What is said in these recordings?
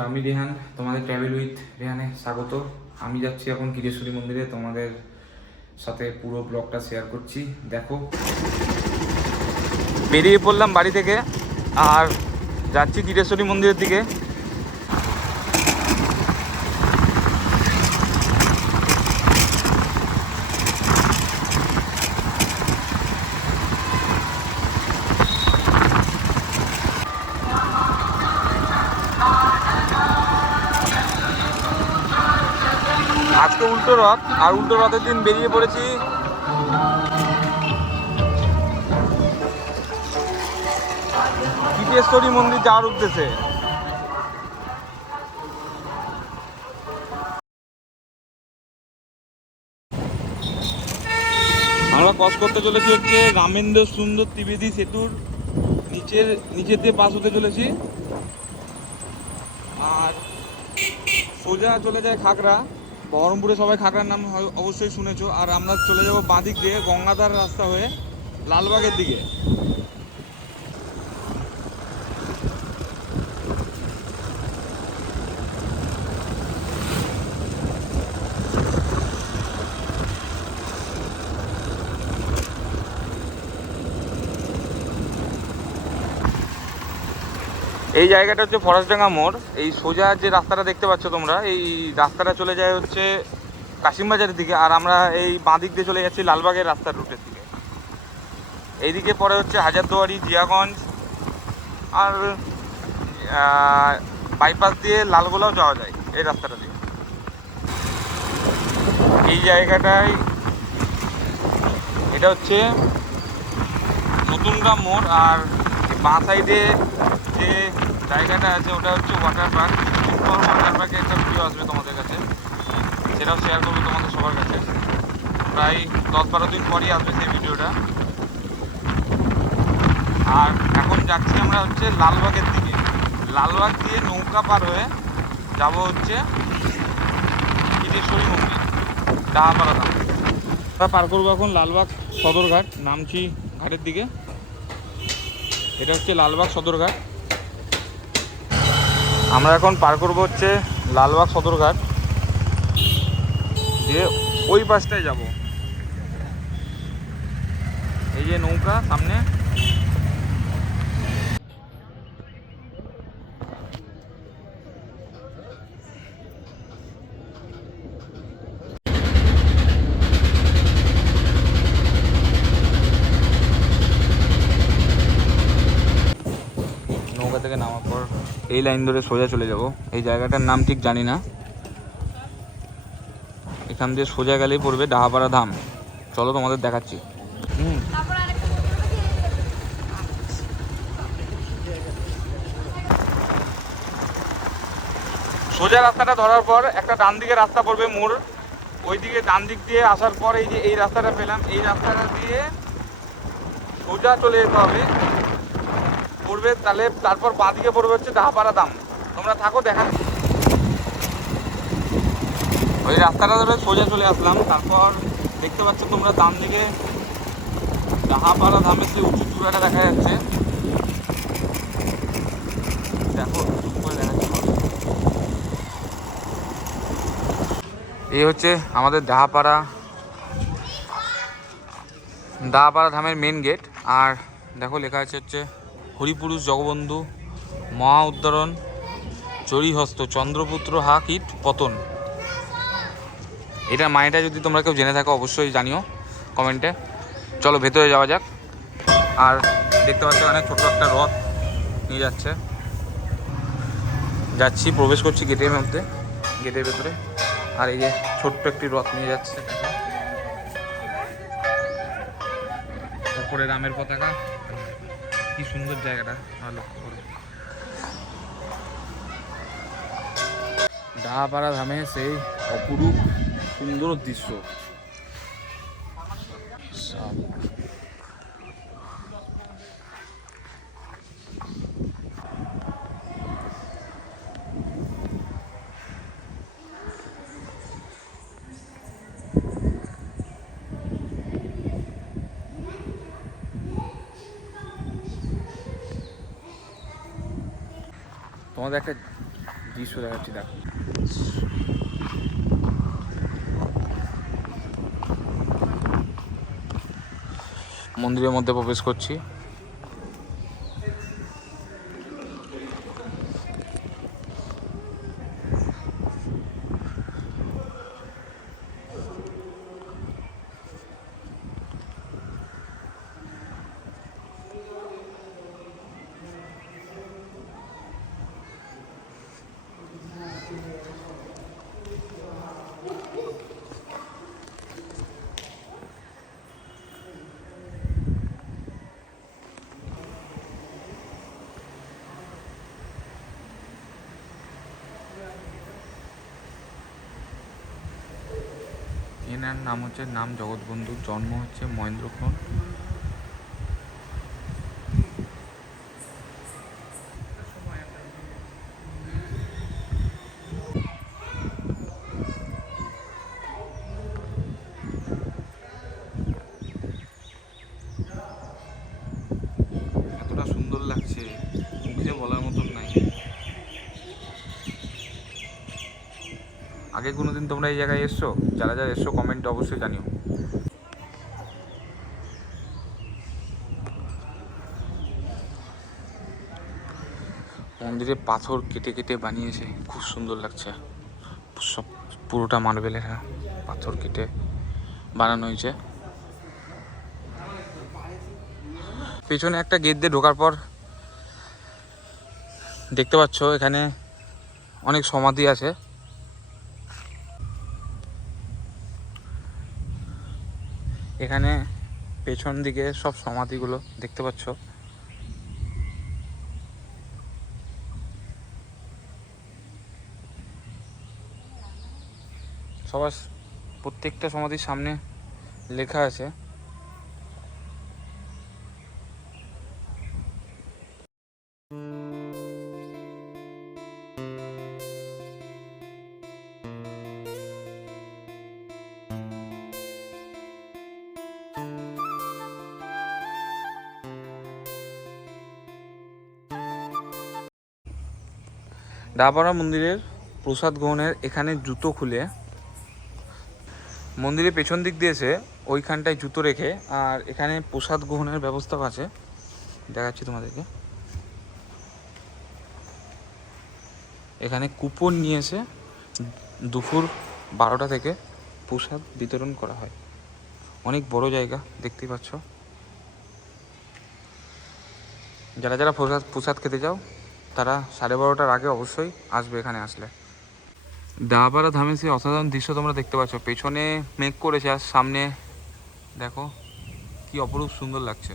বন্ধুরা, আমি রেহান, তোমাদের ট্রাভেল উইথ রেহানে স্বাগত। আমি যাচ্ছি এখন গিরিশ্বরী মন্দিরে, তোমাদের সাথে পুরো ব্লগটা শেয়ার করছি। দেখো, বেরিয়ে পড়লাম বাড়ি থেকে আর যাচ্ছি গিরিশ্বরী মন্দিরের দিকে। আজকে উল্টো রথ, আর উল্টো রথের দিন বেরিয়ে পড়েছি গিরিশ্বরী মন্দির যাওয়ার উদ্দেশ্যে। আমরা ক্রস করতে চলেছি হচ্ছে রামেন্দ্র সুন্দর ত্রিবেদী সেতুর নিচের দিয়ে পাস হতে চলেছি, আর সোজা চলে যায় খাগড়া। বহরমপুরে সবাই খাগড়ার নাম অবশ্যই শুনেছো। আর আমরা চলে যাব বাঁদিক দিয়ে গঙ্গাধার রাস্তা হয়ে লালবাগের দিকে। এই জায়গাটা হচ্ছে ফরাসডাঙ্গা মোড়। এই সোজা যে রাস্তাটা দেখতে পাচ্ছ তোমরা, এই রাস্তাটা চলে যায় হচ্ছে কাশিমবাজারের দিকে, আর আমরা এই বাঁদিক দিয়ে চলে যাচ্ছি লালবাগের রাস্তার রুটের দিকে। এইদিকে পরে হচ্ছে হাজারদুয়ারি, জিয়াগঞ্জ, আর বাইপাস দিয়ে লালগোলাও যাওয়া যায় এই রাস্তাটা দিয়ে। এই জায়গাটায় এটা হচ্ছে নতুন গ্রাম মোড়, আর বাঁ সাইডে যে জায়গাটা আছে ওটা হচ্ছে ওয়াটার পার্ক। ওয়াটার পার্কে একটা ভিডিও আসবে তোমাদের কাছে, সেটাও শেয়ার করবো তোমাদের সবার কাছে। প্রায় 10-12 দিন পরই আসবে সেই ভিডিওটা। আর এখন যাচ্ছি আমরা হচ্ছে লালবাগের দিকে। লালবাগ দিয়ে নৌকা পার হয়ে যাব হচ্ছে গিরিশ্বরী মন্দির, ডাহাপাড়া ধাম। আমরা পার করবো এখন লালবাগ সদরঘাট, নামছি ঘাটের দিকে। এটা হচ্ছে লালবাগ সদরঘাট। আমরা এখন পার করবো হচ্ছে লালবাগ সদরঘাট দিয়ে ওই পাশটায় যাব। এই যে নৌকা সামনে, নৌকা থেকে নামার পর এই লাইন ধরে সোজা চলে যাব। এই জায়গাটার নাম ঠিক জানি না, এখান দিয়ে সোজা গেলেই পড়বে ডাহাপাড়া ধাম। চলো তোমাদের দেখাচ্ছি। সোজা রাস্তাটা ধরার পর একটা ডান দিকে রাস্তা পড়বে মোড়, ওইদিকে ডান দিক দিয়ে আসার পর এই যে এই রাস্তাটা পেলাম, এই রাস্তাটা দিয়ে সোজা চলে যেতে হবে পড়বে। তাহলে তারপর বাঁ দিকে পড়বে হচ্ছে ডাহাপাড়া ধাম। তোমরা থাকো, দেখাচ্ছি। ওই রাস্তাটা ধরে সোজা চলে আসলাম, তারপর দেখতে পাচ্ছ তোমরা ডান দিকে ডাহাপাড়া ধামের সেই উঁচু চূড়াটা দেখা যাচ্ছে। দেখো, এই হচ্ছে আমাদের ডাহাপাড়া ধামের মেন গেট। আর দেখো লেখা আছে হচ্ছে হরিপুরুষ জগবন্ধু মহা উদ্ধরণ চরিহস্ত চন্দ্রপুত্র হা কীট পতন। এটা মানেটা যদি তোমরা কেউ জেনে থাকো অবশ্যই জানিও কমেন্টে। চলো ভেতরে যাওয়া যাক। আর দেখতে পাচ্ছ অনেক ছোটো একটা রথ নিয়ে যাচ্ছি, প্রবেশ করছি গেটের মধ্যে, গেটের ভেতরে। আর এই যে ছোট্ট একটি রথ নিয়ে যাচ্ছে, উপরে রামের পতাকা। কি সুন্দর জায়গাটা, ভালো করে। ডাহাপাড়া ধামে সেই অপরূপ সুন্দর দৃশ্য। তোমাদের একটা দৃশ্য দেখাচ্ছি, দেখো। মন্দিরের মধ্যে প্রবেশ করছি। এনার নাম হচ্ছে নাম জগৎবন্ধু, জন্ম হচ্ছে মহেন্দ্রক্ষণ। এতটা সুন্দর লাগছে, মুখে বলার মতন নাই। আগে কোনোদিন তোমরা এই জায়গায় এসছো? যারা যারা এসছো কমেন্টে অবশ্যই জানিও। মন্দিরে পাথর কেটে কেটে বানিয়েছে, খুব সুন্দর লাগছে। সব পুরোটা মার্বেলের পাথর কেটে বানানো হয়েছে। পেছনে একটা গেট দিয়ে ঢোকার পর দেখতে পাচ্ছ এখানে অনেক সমাধি আছে। এখানে পেছন দিকে সব সমাধিগুলো দেখতে পাচ্ছ। সবার প্রত্যেকটা সমাধির সামনে লেখা আছে। ডাহাপাড়া মন্দিরের প্রসাদ গ্রহণের এখানে জুতো খুলে মন্দিরের পেছন দিক দিয়েছে, ওইখানটায় জুতো রেখে, আর এখানে প্রসাদ গ্রহণের ব্যবস্থাও আছে, দেখাচ্ছি তোমাদেরকে। এখানে কুপন নিয়ে এসে দুপুর 12টা থেকে প্রসাদ বিতরণ করা হয়। অনেক বড় জায়গা দেখতেই পাচ্ছ। যারা যারা প্রসাদ খেতে যাও তারা 12:30টার আগে অবশ্যই আসবে এখানে আসলে। ডাহাপাড়া ধামে সেই অসাধারণ দৃশ্য তোমরা দেখতে পাচ্ছ। পেছনে মেঘ করেছে আর সামনে দেখো কি অপরূপ সুন্দর লাগছে।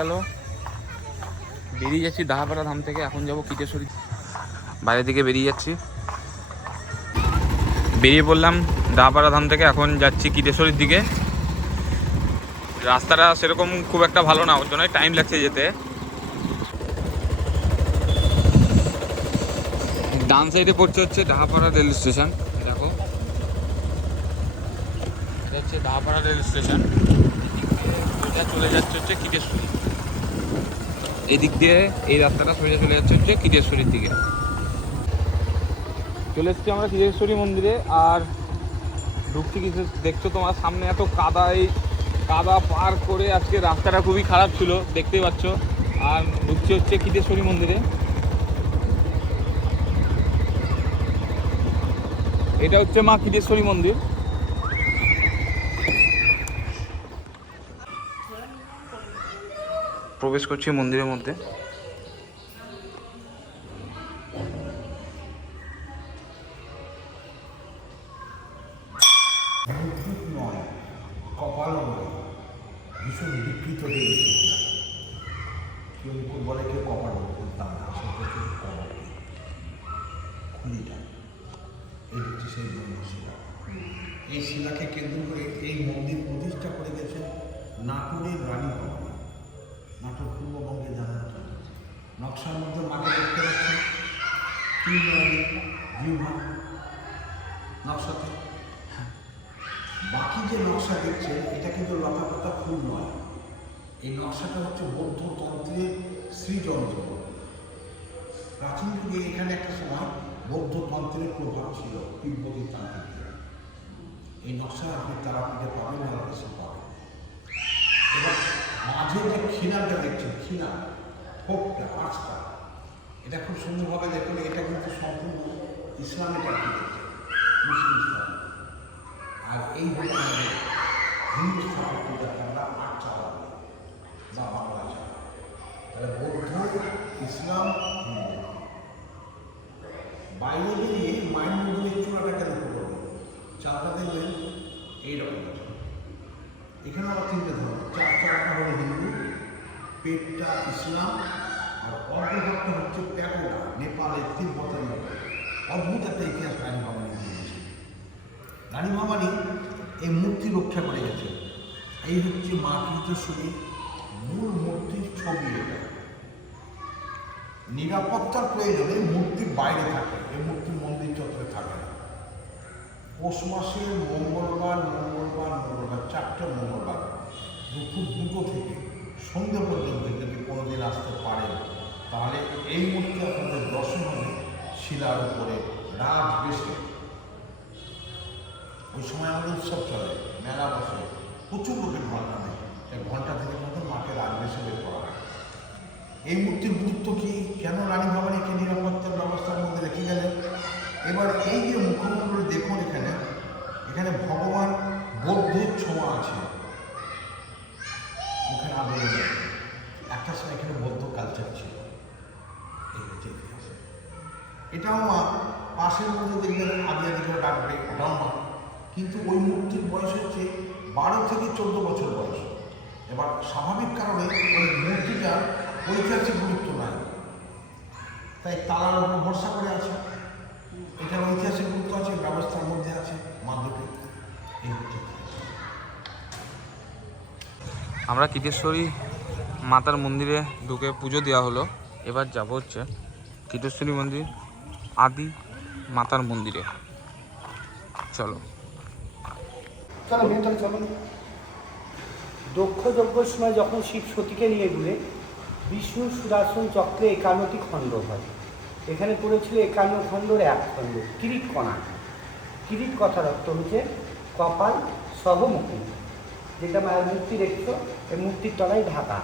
গেল বেরিয়ে যাচ্ছি ডাহাপাড়া ধাম থেকে। এখন যাব কিটেশ্বরী, বাইরের দিকে বেরিয়ে যাচ্ছি। বেরিয়ে পড়লাম ডাহাপাড়া ধাম থেকে, এখন যাচ্ছি কিটেশ্বরীর দিকে। রাস্তাটা সেরকম খুব একটা ভালো না, ওর জন্যই টাইম লাগছে যেতে। ডান সাইডে পড়ছে হচ্ছে ডাহাপাড়া রেল স্টেশন। হচ্ছে দাহাপাড়া রেল স্টেশন। সোজা চলে যাচ্ছে হচ্ছে কিটেশ্বরী। এদিক দিয়ে এই রাস্তাটা সোজা চলে যাচ্ছে হচ্ছে কিটেশ্বরীর দিকে। চলে এসেছি আমরা কিটেশ্বরী মন্দিরে। আর ঢুকছি কিছু, দেখছো তোমার সামনে এত কাদা, এই কাদা পার করে আজকে রাস্তাটা খুবই খারাপ ছিল, দেখতেই পাচ্ছ। আর ঢুকছি হচ্ছে কিটেশ্বরী মন্দিরে। এটা হচ্ছে মা কিটেশ্বরী মন্দির। প্রবেশ করছি মন্দিরের মধ্যে। কপাল নয়, ভীষণ বিকৃত হয়ে গেছে। কেউ মুকুট বলে, কেউ কপাল বলতাম না, সেটা হচ্ছে কপাল খুলিটা। এই হচ্ছে সেই শিলা। এই শিলাকে কেন্দ্র করে এই মন্দির প্রতিষ্ঠা করে গেছেন নাটোরের রানী ভবানী। নাটোর পূর্ববঙ্গে জানা নকশার মধ্যে মাকে দেখতে পাচ্ছেন তিন রানী জিহ্বা নকশাতে। বাকি যে নকশা দেখছেন এটা কিন্তু লতা পাতা ফুল নয়, এই নকশাটা হচ্ছে বৌদ্ধ তন্ত্রের শ্রীযন্ত্র। প্রাচীন যুগে এখানে একটা সময় বৌদ্ধ তন্ত্রের প্রভাব ছিল, তিব্বতী তান্ত্রিকের। এই নকশা আপনি তারাপীঠে পাবেন, বাংলাদেশে পাবেন। এবার মাঝে যে খিলানটা দেখছেন, খিলান ফোকটা পাঁচটা, এটা খুব সুন্দরভাবে দেখুন। এটা কিন্তু সম্পূর্ণ ইসলামিক আর্কিটেকচার, মুসলিম স্থাপত্য। আর এই হল আমাদের হিন্দু স্থাপত্য, যাকে আমরা আট চালা বা বাংলা চালা। তাহলে বৌদ্ধ, ইসলাম, হিন্দু। বাইরে বেরিয়ে মাইন মন্দিরের চূড়াটাকে লক্ষ্য করবেন, চালটা দেখবেন এইরকম। এখানে আবার তিনটে ধরুন, চার চালাটা হলো হিন্দু, পেটটা ইসলাম, আর অর্ধঘরটা হচ্ছে প্যাকোড়া, নেপালের তিব্বতের মতো। অদ্ভুত একটা ইতিহাস রানী ভবানী দিয়েছে। রানী ভবানী এই মূর্তি রক্ষা করে গেছে। এই হচ্ছে মা কিটেশ্বরী মূল মূর্তির ছবি। এটা নিরাপত্তার প্রয়োজনে মূর্তি বাইরে থাকে, এই মূর্তি মন্দির চত্বরে থাকে না। পৌষ মাসের মঙ্গলবার, চারটে মঙ্গলবার দুপুর 2টো থেকে সন্ধ্যে পর্যন্ত যদি কোনোদিন আসতে পারেন, তাহলে এই মূর্তি আপনাদের দর্শন হবে শিলার উপরে রাত বেশি। ওই সময় আমাদের উৎসব চলে, মেলা বসে, প্রচুর লোকের ঘন্টা নেই, এক ঘন্টা থেকে মতো মাকে রাত বেশি বের করা হয়। এই মূর্তির গুরুত্ব কি, কেন রানী ভবানীকে নিরাপত্তার ব্যবস্থার মধ্যে রেখে গেলেন? এবার এই যে মুখমণ্ডল দেখুন, এখানে এখানে ভগবান বৌদ্ধের ছোঁয়া আছে মুখের আদলে। একটা সময় এখানে বৌদ্ধ কালচার ছিল। এই হচ্ছে ইতিহাস। এটাও মা। পাশের মধ্যে দেখবেন আদিয়া দিকে ডাকবে, ওটাও মা। কিন্তু ওই মূর্তির বয়স হচ্ছে 12 থেকে 14 বছর বয়স। এবার স্বাভাবিক কারণে ওই মূর্তিটার ঐতিহাসিক গুরুত্ব নাই, তাই তালার উপর ভরসা করে আছে। এটার ঐতিহাসিক গুরুত্ব আছে, ব্যবস্থার মধ্যে আছে মা দুটো। এই হচ্ছে আমরা কিটেশ্বরী মাতার মন্দিরে ঢুকে পুজো দেওয়া হলো। এবার যাব হচ্ছে কিটেশ্বরী মন্দির আদি মাতার মন্দিরে। চলো চলো ভেতরে চলো। দক্ষ যজ্ঞের সময় যখন শিব সতীকে নিয়ে ঘুরে বিষ্ণু সুদর্শন চক্রে 51টি খণ্ড হয়। এখানে পড়েছিল 51 খণ্ডর এক খণ্ড কিরিট কণা। কিরিট কথার অর্থ হচ্ছে কপাল সহ মুকুট। যেটা মায়ের মূর্তি দেখছো, এই মূর্তির তলায় ঢাকা।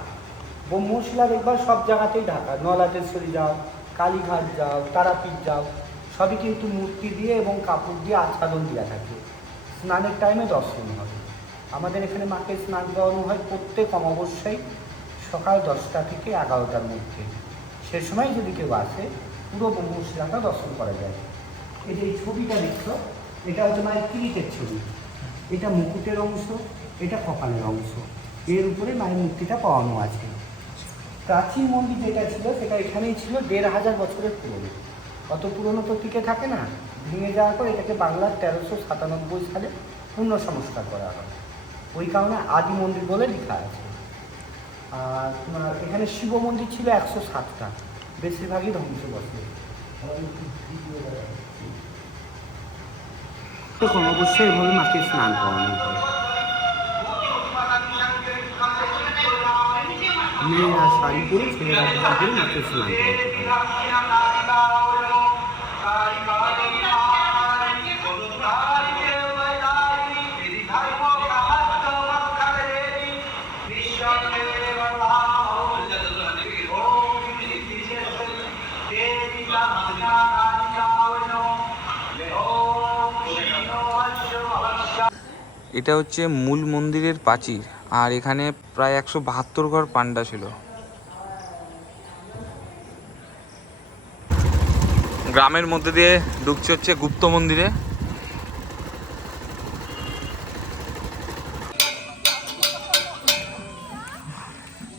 ব্রহ্মশিলা দেখবার সব জায়গাতেই ঢাকা। নলাটেশ্বরী যাও, কালীঘাট যাও, তারাপীঠ যাও, সবই কিন্তু মূর্তি দিয়ে এবং কাপড় দিয়ে আচ্ছাদন দেওয়া থাকে। স্নানের টাইমে দর্শন হবে। আমাদের এখানে মাকে স্নান করানো হয় প্রত্যেক অমাবস্যায় সকাল 10টা থেকে 11টার মধ্যে। সে সময় যদি কেউ আসে, পুরো ব্রহ্মশিলাটা দর্শন করা যায়। এই যে এই ছবিটা দেখছো, এটা হচ্ছে মায়ের কিরিটের ছবি। এটা মুকুটের অংশ, এটা কপালের অংশ। এর উপরে মায়ের মূর্তিটা পাওয়ানো আছে। প্রাচীন মন্দির যেটা ছিল সেটা এখানেই ছিল 1500 বছরের পুরনো। অত পুরনো তো টিকে থাকে না। ভেঙে যাওয়ার পর এটাকে বাংলার 1397 সালে পূর্ণ সংস্কার করা হয়। ওই কারণে আদি মন্দির বলে লেখা আছে। আর তোমার এখানে শিব মন্দির ছিল 107টা, বেশিরভাগই ধ্বংসগ্রস্ত। তখন অবশ্যই এভাবে মাকে স্নান করানো হয়। মেয়েরা শাড়ি পরে, ছেলেরা শাড়ি পরে মাত্র স্নান করতে পারে। এটা হচ্ছে মূল মন্দিরের প্রাচীর, আর এখানে প্রায় 172 ঘর পান্ডা ছিল। গ্রামের মধ্যে দিয়ে ঢুকছে হচ্ছে গুপ্ত মন্দিরে।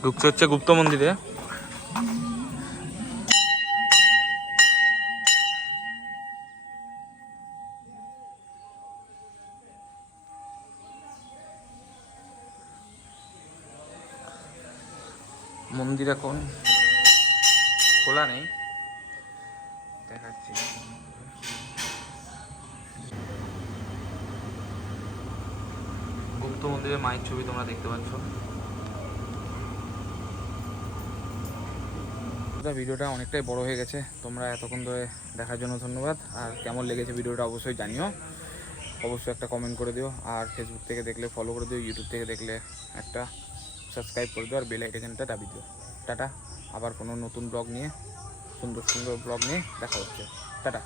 ঢুকছে হচ্ছে গুপ্ত মন্দিরে। মন্দির এখন খোলা নেই, দেখাচ্ছি। গুপ্ত মন্দিরের মায়ের ছবি তোমরা দেখতে পাচ্ছ। ভিডিওটা অনেকটাই বড় হয়ে গেছে, তোমরা এতক্ষণ ধরে দেখার জন্য ধন্যবাদ। আর কেমন লেগেছে ভিডিওটা অবশ্যই জানিও, অবশ্যই একটা কমেন্ট করে দিও। আর ফেসবুক থেকে দেখলে ফলো করে দিও, ইউটিউব থেকে দেখলে একটা সাবস্ক্রাইব করে দিও, আর বেল আইকনটা দাবি দিও। টাটা, আবার কোনো নতুন ব্লগ নিয়ে, সুন্দর সুন্দর ব্লগ নিয়ে দেখা হচ্ছে। টাটা।